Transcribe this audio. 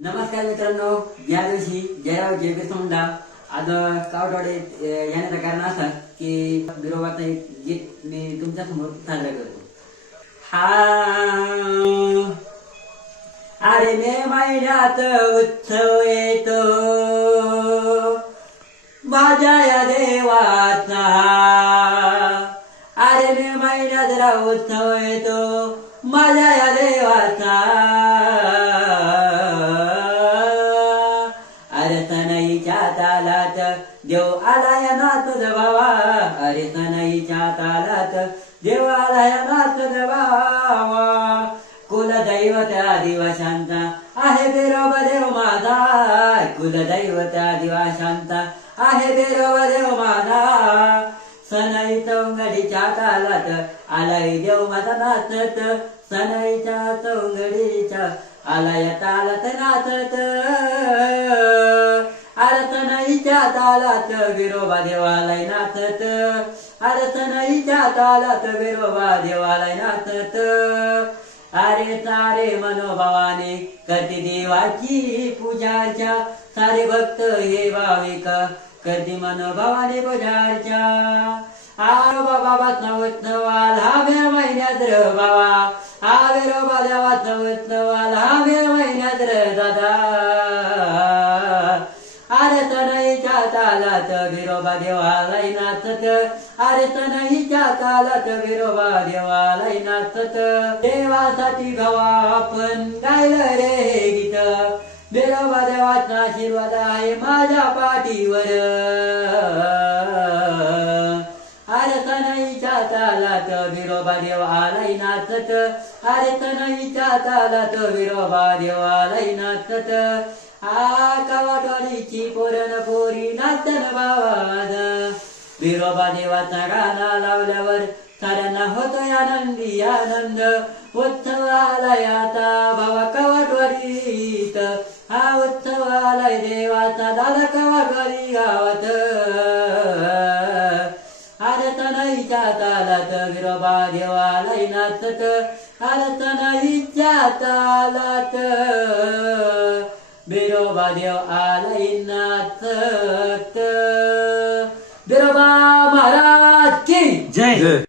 नमस्कार मित्रांनो, या दिवशी जयराव जयवीर सोंडा आज कावटवाडे येण्याचं कारण असं की बिरोबाचं एक गीत मी तुमच्या समोर साजरा करतो. हा अरे मे महिन्यात उत्सव येतो माझ्या या देवाचा. अरे मे महिन्यात उत्सव येतो माझ्या या देवाचा. अरे सनईच्या तालात देव आला या नाथ जबावा. अरे सनईच्या तालात देव आला या नाथ जबावा. कुलदैवत आदिवाशांचा आहे बिरोबा देव माझा. कुलदैवत आदिवाशांचा आहे बिरोबा देव माझा. सनई चौंगडीच्या तालात आलाय देव माझा नाचत. सनईच्या चौंगडीच्या आलाय तालात नाचत. अडचणीच्या तालात बिरोबा देवालाय नाचत. अडचणीच्या तालात बिरोबा देवालाय नाचत. अरे सारे मनोभावाने करते देवाची पूजार्चा. सारे भक्त हे भाविक करते मनोभावाने पूजार्चा. आरो बाबा उत्सवाल हा मे महिन्यात र बाबा. हा बिरोबा देवाचा उत्सवाल हा मे महिन्यात र दादा. अरे सनईच्या तालात बिरोबा देवालाय नाचत. अरे सनईच्या तालात बिरोबा देवालाय नाचत. देवासाठी गवा आपण गायलं रे हे गीत. बिरोबा देवाचा आशीर्वाद आहे माझ्या पाठीवर. अरे सनईच्या तालात बिरोबा देव आलाय नाचत. अरे सनईच्या तालात बिरोबा देव आलाय नाचत. आ कावटवाडीची पोरण पोरी नाचन बावाद. बिरोबा देवाचा गाणं लावल्यावर साऱ्यांना होतोय आनंदी आनंद. उत्सव आलाय आता भावा कावटवाडीत. हा उत्सव आलाय देवाचा दादा कावटवाडी गावात. अरे सनईच्या तालात बिरोबा देवालाय नाचत. अरे सनईच्या तालात बिरोबा देव आलाय नाचत. बिरोबा महाराज की जय.